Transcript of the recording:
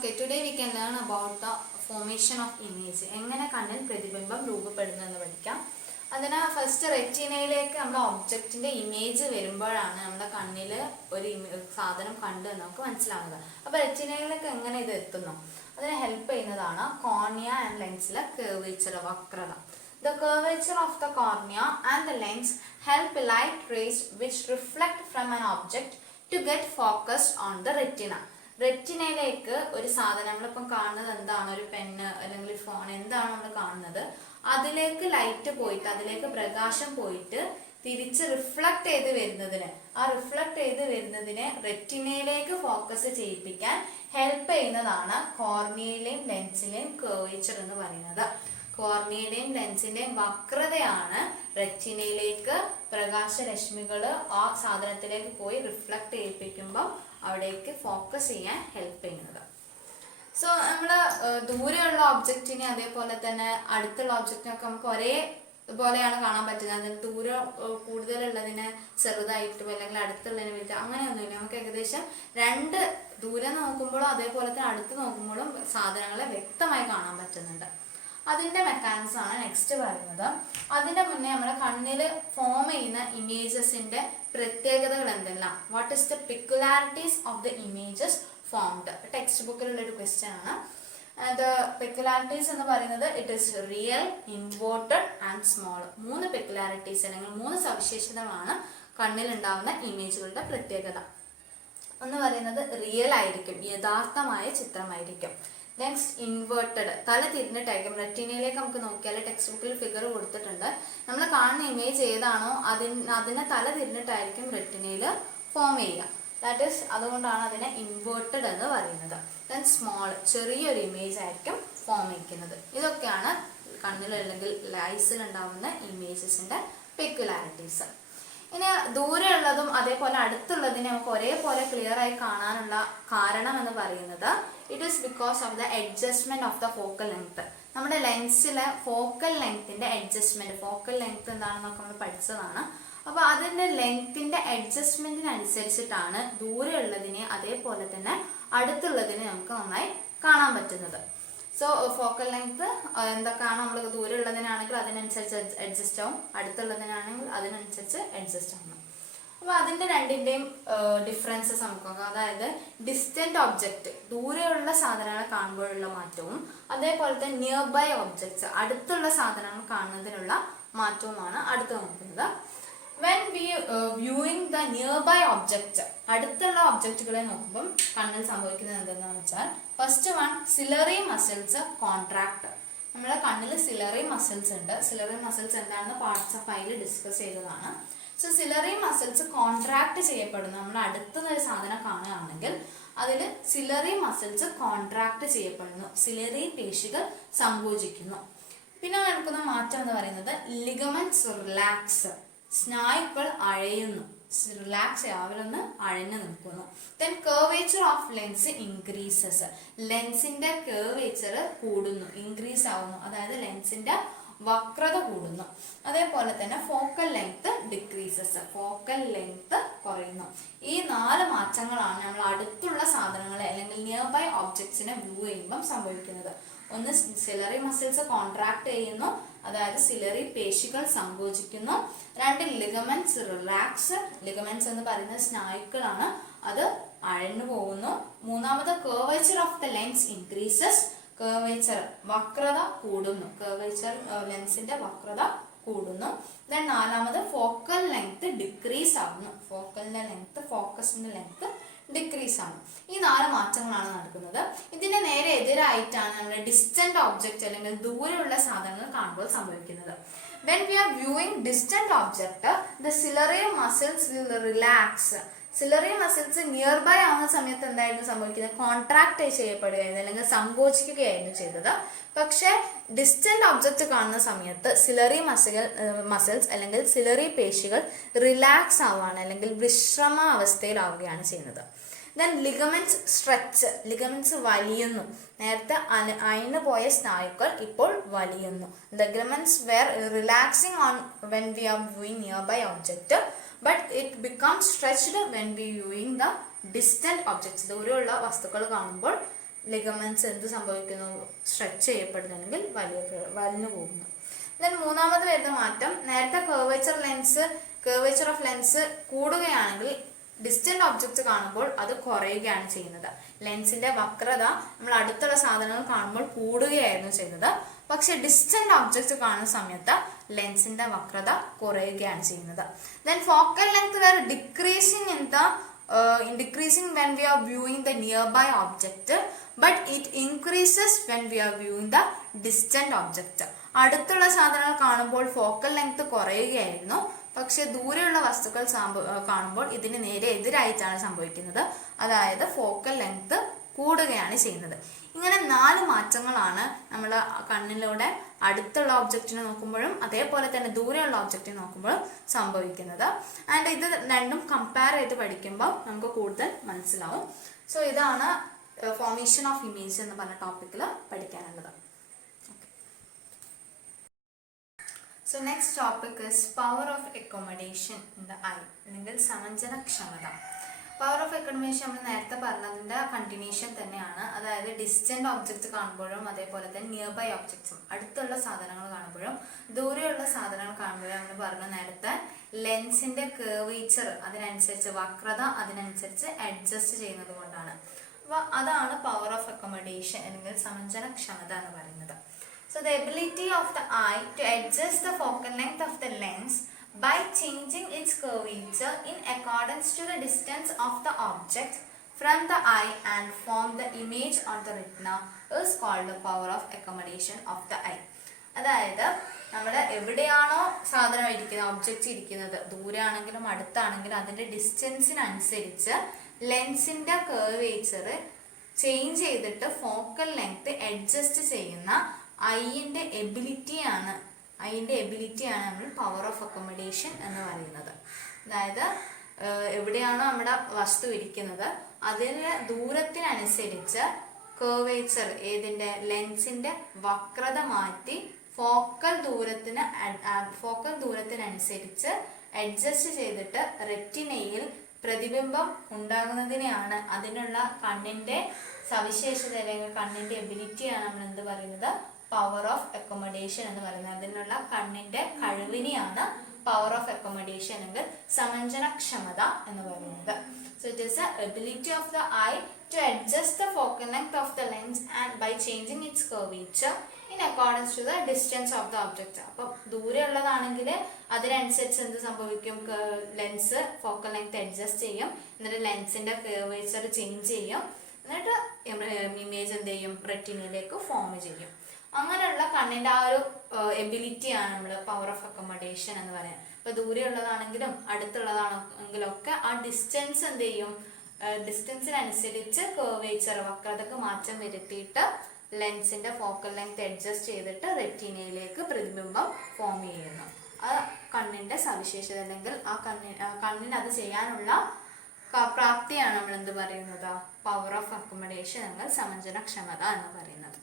Okay, today we can learn about the formation of image. എങ്ങനെ കണ്ണിൽ പ്രതിബിംബം രൂപപ്പെടുന്നു എന്ന് പഠിക്കാം. അതിന് ഫസ്റ്റ് റെറ്റിനയിലേക്ക് നമ്മുടെ ഒബ്ജക്റ്റിന്റെ ഇമേജ് വരുമ്പോഴാണ് നമ്മുടെ കണ്ണിൽ ഒരു സാധനം കണ്ടു എന്ന് നമുക്ക് മനസ്സിലാവുന്നത്. അപ്പൊ റെറ്റിനയിലേക്ക് എങ്ങനെ ഇത് എത്തുന്നു അതിനെ ഹെൽപ്പ് ചെയ്യുന്നതാണ് കോർണിയ ആൻഡ് ലെൻസിലെ കർവേച്ചർ, വക്രത. The curvature of the cornea and the lens help light rays which reflect from an object to get focused on the retina. റെറ്റിനയിലേക്ക് ഒരു സാധനം നമ്മളിപ്പം കാണുന്നത് എന്താണ്, ഒരു പെന്ന് അല്ലെങ്കിൽ ഫോൺ എന്താണ് നമ്മൾ കാണുന്നത്, അതിലേക്ക് ലൈറ്റ് പോയിട്ട് അതിലേക്ക് പ്രകാശം പോയിട്ട് തിരിച്ച് റിഫ്ലക്ട് ചെയ്ത് വരുന്നതിനെ റെറ്റിനയിലേക്ക് ഫോക്കസ് ചെയ്യിപ്പിക്കാൻ ഹെൽപ്പ് ചെയ്യുന്നതാണ് കോർണിയയിലെയും ലെൻസിലെയും കർവേച്ചർ എന്ന് പറയുന്നത്. കോർണിയയുടെയും ലെൻസിന്റെയും വക്രതയാണ് റെറ്റിനയിലേക്ക് പ്രകാശരശ്മികൾ ആ സാധനത്തിലേക്ക് പോയി റിഫ്ലക്ട് ചെയ്യിപ്പിക്കുമ്പോൾ അവിടേക്ക് ഫോക്കസ് ചെയ്യാൻ ഹെൽപ്പ് ചെയ്യുന്നത്. സോ നമ്മൾ ദൂരെയുള്ള ഒബ്ജക്റ്റിനെ അതേപോലെ തന്നെ അടുത്തുള്ള ഒബ്ജക്റ്റിനൊക്കെ നമുക്ക് ഒരേ പോലെയാണ് കാണാൻ പറ്റുന്നത്. അതിന് ദൂരം കൂടുതലുള്ളതിനെ ചെറുതായിട്ടും അല്ലെങ്കിൽ അടുത്തുള്ളതിനെ വലുത് അങ്ങനെയൊന്നുമില്ല. നമുക്ക് ഏകദേശം രണ്ട് ദൂരം നോക്കുമ്പോഴും അതേപോലെ തന്നെ അടുത്ത് നോക്കുമ്പോഴും സാധനങ്ങളെ വ്യക്തമായി കാണാൻ പറ്റുന്നുണ്ട്. അതിന്റെ മെക്കാനിസം ആണ് നെക്സ്റ്റ് പറയുന്നത്. അതിന്റെ മുന്നേ നമ്മുടെ കണ്ണിൽ ഫോം ചെയ്യുന്ന ഇമേജസിന്റെ പ്രത്യേകതകൾ എന്തെല്ലാം, what is the peculiarities of the images formed. Text ബുക്കിലുള്ള ഒരു ക്വസ്റ്റ്യൻ ആണ്. ദ പെക്യുലാരിറ്റീസ് എന്ന് പറയുന്നത് it is real, inverted and small. മൂന്ന് പെക്യുലാരിറ്റീസ് അല്ലെങ്കിൽ മൂന്ന് സവിശേഷതകളാണ് കണ്ണിൽ ഉണ്ടാകുന്ന ഇമേജുകളുടെ പ്രത്യേകത. ഒന്ന് പറയുന്നത് റിയൽ ആയിരിക്കും, യഥാർത്ഥമായ ചിത്രമായിരിക്കും. നെക്സ്റ്റ് ഇൻവേർട്ടഡ്, തല തിരിഞ്ഞിട്ടായിരിക്കും. റെറ്റിനയിലേക്ക് നമുക്ക് നോക്കിയാൽ ടെക്സ്റ്റ് ബുക്കിൽ ഫിഗർ കൊടുത്തിട്ടുണ്ട്. നമ്മൾ കാണുന്ന ഇമേജ് ഏതാണോ അതിനെ തല തിരിഞ്ഞിട്ടായിരിക്കും റെറ്റിനയിൽ ഫോം ചെയ്യുക. ദാറ്റ് ഈസ് അതുകൊണ്ടാണ് അതിനെ ഇൻവേർട്ടഡ് എന്ന് പറയുന്നത്. ദെൻ സ്മോൾ, ചെറിയൊരു ഇമേജ് ആയിരിക്കും ഫോം ചെയ്യുന്നത്. ഇതൊക്കെയാണ് കണ്ണിൽ അല്ലെങ്കിൽ ലൈസിൽ ഉണ്ടാവുന്ന ഇമേജസിന്റെ പെക്യുലാരിറ്റീസ്. ഇനി ദൂരെയുള്ളതും അതേപോലെ അടുത്തുള്ളതിനെ നമുക്ക് ഒരേപോലെ ക്ലിയർ ആയി കാണാനുള്ള കാരണം എന്ന് പറയുന്നത് it is because of the adjustment of the focal length. നമ്മുടെ ലെൻസിലെ ഫോക്കൽ ലെങ്ത്തിന്റെ അഡ്ജസ്റ്റ്മെന്റ്, ഫോക്കൽ ലെങ്ത് എന്താണെന്നൊക്കെ നമ്മൾ പഠിച്ചതാണ്. അപ്പൊ അതിന്റെ ലെങ്ത്തിന്റെ അഡ്ജസ്റ്റ്മെന്റിനനുസരിച്ചിട്ടാണ് ദൂരെയുള്ളതിനെ അതേപോലെ തന്നെ അടുത്തുള്ളതിനെ നമുക്ക് നന്നായി കാണാൻ പറ്റുന്നത്. സോ ഫോക്കൽ ലെങ്ത് എന്തൊക്കെയാണ്, നമ്മൾ ദൂരെയുള്ളതിനാണെങ്കിൽ അതിനനുസരിച്ച് അഡ്ജസ്റ്റ് ആവും, അടുത്തുള്ളതിനാണെങ്കിൽ അതിനനുസരിച്ച് അഡ്ജസ്റ്റ് ആവണം. അപ്പൊ അതിന്റെ രണ്ടിന്റെയും ഡിഫറൻസസ് നമുക്ക് നോക്കാം. അതായത് ഡിസ്റ്റന്റ് ഒബ്ജക്റ്റ്, ദൂരെയുള്ള സാധനങ്ങൾ കാണുമ്പോഴുള്ള മാറ്റവും അതേപോലെ തന്നെ നിയർ ബൈ ഒബ്ജക്ട്സ്, അടുത്തുള്ള സാധനങ്ങൾ കാണുന്നതിനുള്ള മാറ്റവുമാണ് അടുത്ത് നോക്കുന്നത്. When we viewing the near by object, അടുത്തുള്ള ഒബ്ജക്റ്റുകളെ നോക്കുമ്പോൾ കണ്ണിൽ സംഭവിക്കുന്നത് എന്തെന്ന് വെച്ചാൽ first one ciliary muscles contract. നമ്മുടെ കണ്ണിൽ സിലറി മസിൽസ് ഉണ്ട്. സിലറി മസിൽസ് എന്താണെന്ന് പാർട്സ് ഓഫ് ഐയിൽ ഡിസ്കസ് ചെയ്തതാണ്. സോ സിലറി മസിൽസ് കോൺട്രാക്ട് ചെയ്യപ്പെടുന്നു. നമ്മൾ അടുത്തുനിന്നൊരു സാധനം കാണുകയാണെങ്കിൽ അതിൽ സിലറി മസിൽസ് കോൺട്രാക്ട് ചെയ്യപ്പെടുന്നു, സിലറി പേശികൾ സങ്കോചിക്കുന്നു. പിന്നെ നടക്കുന്ന മാറ്റം എന്ന് പറയുന്നത് ലിഗമെന്റ്സ് റിലാക്സ്, സ്നായുക്കൾ അഴയുന്നു, റിലാക്സ് അവരൊന്ന് അഴഞ്ഞു നിൽക്കുന്നു. Then curvature of lens increases, ലെൻസിന്റെ കർവേച്ചർ കൂടുന്നു, ഇൻക്രീസ് ആവുന്നു, അതായത് ലെൻസിന്റെ വക്രത കൂടുന്നു. അതേപോലെ തന്നെ focal length decreases, focal length കുറയുന്നു. ഈ നാല് മാറ്റങ്ങളാണ് നമ്മൾ അടുത്തുള്ള സാധനങ്ങളെ അല്ലെങ്കിൽ നിയർ ബൈ ഒബ്ജക്ട്സിനെ വ്യൂ ചെയ്യുമ്പം സംഭവിക്കുന്നത്. ഒന്ന് സിലറി മസിൽസ് കോൺട്രാക്ട് ചെയ്യുന്നു, അതായത് സിലറി പേശികൾ സങ്കോചിക്കുന്നു. രണ്ട് ലിഗമെന്റ്സ് റിലാക്സ്, ലിഗമെന്റ്സ് എന്ന് പറയുന്നത് സ്നായുക്കളാണ്, അത് അഴഞ്ഞു പോകുന്നു. മൂന്നാമത് curvature of the lens increases, curvature വക്രത കൂടുന്നു, കർവേച്ചർ ലെൻസിന്റെ വക്രത കൂടുന്നു. ദെൻ നാലാമത് ഫോക്കൽ ലെങ്ത് ഡിക്രീസ് ആവുന്നു, ഫോക്കലിന്റെ ലെങ്ത്, ഫോക്കസിന്റെ ലെങ്ത് ഡിക്രീസ് ആണ്. ഈ നാല് മാറ്റങ്ങളാണ് നടക്കുന്നത്. ഇതിന്റെ നേരെ എതിരായിട്ടാണ് നമ്മുടെ ഡിസ്റ്റന്റ് ഒബ്ജക്റ്റ് അല്ലെങ്കിൽ ദൂരെയുള്ള സാധനങ്ങൾ കാണുമ്പോൾ സംഭവിക്കുന്നത്. When we are viewing distant object, the ciliary muscles will relax. Ciliary muscles near by ആവുന്ന സമയത്ത് എന്തായിരുന്നു സംഭവിക്കുന്നത്, കോൺട്രാക്ട് ചെയ്യപ്പെടുകയായിരുന്നു അല്ലെങ്കിൽ സങ്കോചിക്കുകയായിരുന്നു ചെയ്തത്. പക്ഷെ ഡിസ്റ്റന്റ് ഒബ്ജക്റ്റ് കാണുന്ന സമയത്ത് സിലറി മസിൽസ് അല്ലെങ്കിൽ സിലറി പേശികൾ റിലാക്സ് ആവുകയാണ് അല്ലെങ്കിൽ വിശ്രമ അവസ്ഥയിലാവുകയാണ് ചെയ്യുന്നത്. ദെൻ ലിഗമെന്റ്സ് സ്ട്രെച്ച്, ലിഗമെന്റ്സ് വലിയുന്നു. നേരത്തെ അയഞ്ഞു പോയ സ്നായുക്കൾ ഇപ്പോൾ വലിയുന്നു. Ligaments were relaxing on when we are viewing near by object, but it becomes stretched when we viewing the distant objects. ദൂരെയുള്ള വസ്തുക്കൾ കാണുമ്പോൾ ലിഗമെന്റ്സ് എന്ത് സംഭവിക്കുന്നു, സ്ട്രെച്ച് ചെയ്യപ്പെടുന്നുണ്ടെങ്കിൽ വലിഞ്ഞു പോകുന്നു. ദെൻ മൂന്നാമത് വരുന്ന മാറ്റം, നേരത്തെ കർവേച്ചർ ഓഫ് ലെൻസ് കൂടുകയാണെങ്കിൽ ഡിസ്റ്റന്റ് ഒബ്ജക്റ്റ് കാണുമ്പോൾ അത് കുറയുകയാണ് ചെയ്യുന്നത്. ലെൻസിന്റെ വക്രത നമ്മൾ അടുത്തുള്ള സാധനങ്ങൾ കാണുമ്പോൾ കൂടുകയായിരുന്നു ചെയ്യുന്നത്. പക്ഷെ ഡിസ്റ്റന്റ് ഒബ്ജക്റ്റ് കാണുന്ന സമയത്ത് ലെൻസിന്റെ വക്രത കുറയുകയാണ് ചെയ്യുന്നത്. Then focal length were decreasing when we are viewing the nearby object, but it increases when we are viewing the distant object. അടുത്തുള്ള സാധനങ്ങൾ കാണുമ്പോൾ ഫോക്കൽ ലെങ്ത് കുറയുകയായിരുന്നു, പക്ഷെ ദൂരെയുള്ള വസ്തുക്കൾ കാണുമ്പോൾ ഇതിന് നേരെ എതിരായിട്ടാണ് സംഭവിക്കുന്നത്. അതായത് ഫോക്കൽ ലെങ്ത് കൂടുകയാണ് ചെയ്യുന്നത്. ഇങ്ങനെ 4 മാറ്റങ്ങളാണ് നമ്മൾ കണ്ണിലൂടെ അടുത്തുള്ള ഒബ്ജക്റ്റിനെ നോക്കുമ്പോഴും അതേപോലെ തന്നെ ദൂരെയുള്ള ഒബ്ജക്റ്റിനെ നോക്കുമ്പോഴും സംഭവിക്കുന്നത്. ആൻഡ് ഇത് രണ്ടും കമ്പയർ ചെയ്ത് പഠിക്കുമ്പോൾ നമുക്ക് കൂടുതൽ മനസ്സിലാവും. സോ ഇതാണ് ഫോർമേഷൻ ഓഫ് ഇമേജ് എന്ന് പറഞ്ഞ ടോപ്പിക്കിൽ പഠിക്കാനുള്ളത്. So next topic is power of accommodation in the eye, അല്ലെങ്കിൽ സമഞ്ജനക്ഷമത. പവർ ഓഫ് അക്കോമഡേഷൻ നമ്മൾ നേരത്തെ പറഞ്ഞതിന്റെ കണ്ടിന്യൂഷൻ തന്നെയാണ്. അതായത് ഡിസ്റ്റന്റ് ഒബ്ജക്റ്റ് കാണുമ്പോഴും അതേപോലെ തന്നെ നിയർ ബൈ ഒബ്ജക്ട്സും, അടുത്തുള്ള സാധനങ്ങൾ കാണുമ്പോഴും ദൂരെയുള്ള സാധനങ്ങൾ കാണുമ്പോഴും നമ്മൾ പറഞ്ഞു നേരത്തെ ലെൻസിന്റെ കർവേച്ചർ അതിനനുസരിച്ച് വക്രത അതിനനുസരിച്ച് അഡ്ജസ്റ്റ് ചെയ്യുന്നത് കൊണ്ടാണ്. അപ്പൊ അതാണ് പവർ ഓഫ് അക്കോമഡേഷൻ അല്ലെങ്കിൽ സമഞ്ജനക്ഷമത എന്ന് പറയുന്നത്. So the ability of the eye to adjust the focal length of the lens by changing its curvature in accordance to the distance of the object from the eye and form the image on the retina is called the power of accommodation of the eye. അതായത് നമ്മുടെ എവിടെയാണോ സാധനം ഇരിക്കുന്നത്, object ഇരിക്കുന്നത്, ദൂരെയാണെങ്കിലും അടുത്താണെങ്കിലും അതിന്റെ ഡിസ്റ്റൻസിനനുസരിച്ച് ലെൻസിന്റെ curvature change ചെയ്തിട്ട് focal length adjust ചെയ്യുന്ന ഐന്റെ എബിലിറ്റിയാണ് നമ്മൾ പവർ ഓഫ് അക്കോമഡേഷൻ എന്ന് പറയുന്നത്. അതായത് എവിടെയാണോ നമ്മുടെ വസ്തു ഇരിക്കുന്നത് അതിന്റെ ദൂരത്തിനനുസരിച്ച് കർവേച്ചർ ഏതിന്റെ ലെൻസിന്റെ വക്രത മാറ്റി ഫോക്കൽ ദൂരത്തിനനുസരിച്ച് അഡ്ജസ്റ്റ് ചെയ്തിട്ട് റെറ്റിനയിൽ പ്രതിബിംബം ഉണ്ടാകുന്നതിനെയാണ്, അതിനുള്ള കണ്ണിന്റെ സവിശേഷത അല്ലെങ്കിൽ കണ്ണിന്റെ എബിലിറ്റിയാണ് നമ്മൾ എന്ത് പറയുന്നത്, പവർ ഓഫ് അക്കോമഡേഷൻ എന്ന് പറയുന്നത്. അതിനുള്ള കണ്ണിന്റെ കഴിവിനെയാണ് പവർ ഓഫ് അക്കോമഡേഷൻ അല്ലെങ്കിൽ സമഞ്ജനക്ഷമത എന്ന് പറയുന്നത്. So it is the ability of the eye to adjust the focal length of the lens and by changing its curvature in accordance to the distance of the object. അപ്പൊ ദൂരെയുള്ളതാണെങ്കിൽ അതിനനുസരിച്ച് എന്ത് സംഭവിക്കും, lens focal length adjust ചെയ്യും, എന്നിട്ട് ലെൻസിന്റെ curvature change ചെയ്യും, എന്നിട്ട് image എന്ത് ചെയ്യും, റെറ്റിനയിലേക്ക് ഫോം ചെയ്യും. അങ്ങനെയുള്ള കണ്ണിന്റെ ആ ഒരു എബിലിറ്റിയാണ് നമ്മൾ പവർ ഓഫ് അക്കോമഡേഷൻ എന്ന് പറയുന്നത്. ഇപ്പൊ ദൂരെയുള്ളതാണെങ്കിലും അടുത്തുള്ളതാണെങ്കിലും ഒക്കെ ആ ഡിസ്റ്റൻസ് എന്ത് ചെയ്യും, ഡിസ്റ്റൻസിനനുസരിച്ച് കർവേച്ചർ വക്രതക്ക് മാറ്റം വരുത്തിയിട്ട് ലെൻസിന്റെ ഫോക്കൽ ലെങ്ത് അഡ്ജസ്റ്റ് ചെയ്തിട്ട് റെറ്റിനയിലേക്ക് പ്രതിബിംബം ഫോം ചെയ്യുന്നു. ആ കണ്ണിന്റെ സവിശേഷത അല്ലെങ്കിൽ ആ കണ്ണിന് അത് ചെയ്യാനുള്ള പ്രാപ്തിയാണ് നമ്മൾ എന്ത് പറയുന്നത്, പവർ ഓഫ് അക്കോമഡേഷൻ അല്ലെങ്കിൽ സമഞ്ജനക്ഷമത എന്ന് പറയുന്നത്.